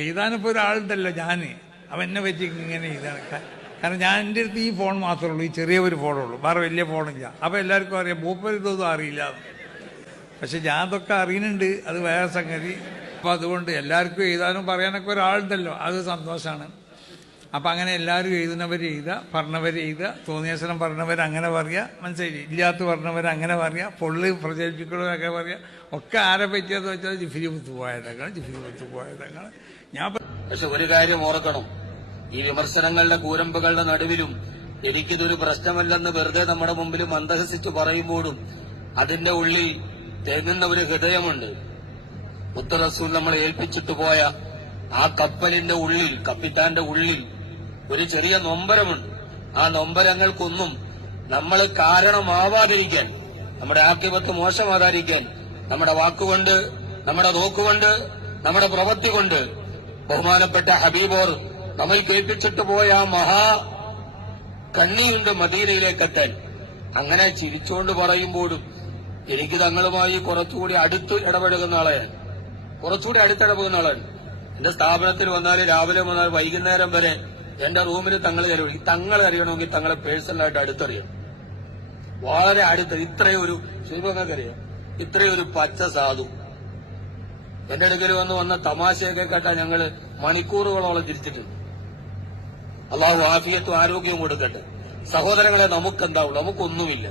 എഴുതാനിപ്പോൾ ഒരാളുണ്ടല്ലോ ഞാൻ അവൻ എന്നെ പറ്റി ഇങ്ങനെ എഴുതാണ്. കാരണം ഞാൻ എന്റെ അടുത്ത് ഈ ഫോൺ മാത്രമേ ഉള്ളൂ ഈ ചെറിയ ഒരു ഫോണേ ഉള്ളൂ വേറെ വലിയ ഫോണില്ല. അപ്പോൾ എല്ലാവർക്കും അറിയാം മൂപ്പർ ഇതൊന്നും അറിയില്ല. പക്ഷെ ഞാൻ അതൊക്കെ അറിയുന്നുണ്ട് അത് വേറെ സംഗതി. അപ്പോൾ അതുകൊണ്ട് എല്ലാവർക്കും എഴുതാനും പറയാനൊക്കെ ഒരാളുണ്ടല്ലോ അത് സന്തോഷമാണ് അപ്പം അങ്ങനെ എല്ലാവരും എഴുതുന്നവർ എഴുതുക പറഞ്ഞവർ എഴുതുക തോന്നിയാസനം പറഞ്ഞവർ അങ്ങനെ പറയുക മനസ്സിലായി ഇല്ലാത്ത പറഞ്ഞവർ അങ്ങനെ പറയുക പൊള്ളി പ്രചരിപ്പിക്കുന്നവരൊക്കെ പറയുക. ഒക്കെ ആരെ പറ്റിയെന്ന് വെച്ചാൽ ജിഫിരി കുത്തു പോയതങ്ങൾ ജിഫിരി കുത്തു പോയതങ്ങൾ ഞാൻ പക്ഷെ ഒരു കാര്യം ഓർക്കണം. ഈ വിമർശനങ്ങളുടെ കൂരമ്പുകളുടെ നടുവിലും എനിക്കിതൊരു പ്രശ്നമല്ലെന്ന് വെറുതെ നമ്മുടെ മുമ്പിൽ മന്ദഹസിച്ച് പറയുമ്പോഴും അതിന്റെ ഉള്ളിൽ തേങ്ങുന്ന ഒരു ഹൃദയമുണ്ട്. ഉത്തർ റസൂൽ നമ്മൾ ഏൽപ്പിച്ചിട്ട് പോയ ആ കപ്പലിന്റെ ഉള്ളിൽ കപ്പിത്താന്റെ ഉള്ളിൽ ഒരു ചെറിയ നൊമ്പരമുണ്ട്. ആ നൊമ്പരങ്ങൾക്കൊന്നും നമ്മൾ കാരണമാവാതിരിക്കാൻ നമ്മുടെ ആക്കിപത്ത് മോശമാകാതിരിക്കാൻ നമ്മുടെ വാക്കുകൊണ്ട് നമ്മുടെ നോക്കുകൊണ്ട് നമ്മുടെ പ്രവൃത്തി കൊണ്ട് ബഹുമാനപ്പെട്ട ഹബീബോർ നമ്മൾ കേൾപ്പിച്ചിട്ട് പോയ ആ മഹാ കണ്ണിയുണ്ട് മദീനയിലേക്കെത്താൻ അങ്ങനെ ചിരിച്ചുകൊണ്ട് പറയുമ്പോഴും എനിക്ക് തങ്ങളുമായി കുറച്ചുകൂടി അടുത്ത് ഇടപഴകുന്ന ആളെയാണ് കുറച്ചുകൂടി അടുത്തിടപെടുന്ന ആളാണ്. എന്റെ സ്ഥാപനത്തിൽ വന്നാൽ രാവിലെ വന്നാൽ വൈകുന്നേരം വരെ എന്റെ റൂമിൽ തങ്ങൾ തരുള്ളൂ തങ്ങൾ അറിയണമെങ്കിൽ തങ്ങളെ പേഴ്സണലായിട്ട് അടുത്തറിയാം വളരെ അടുത്ത് ഇത്രയും ഒരു ശിവങ്ങൾക്കറിയാം ഇത്രയും ഒരു പച്ച സാധു. എന്റെ അടുക്കൽ വന്ന് വന്ന തമാശയൊക്കെ കേട്ടാ ഞങ്ങൾ മണിക്കൂറുകളോളം തിരിച്ചിട്ടുണ്ട് അള്ളാഹു ആഫിയത്തും ആരോഗ്യവും കൊടുക്കട്ടെ. സഹോദരങ്ങളെ നമുക്ക് നമുക്കെന്താവുള്ളൂ നമുക്കൊന്നുമില്ല.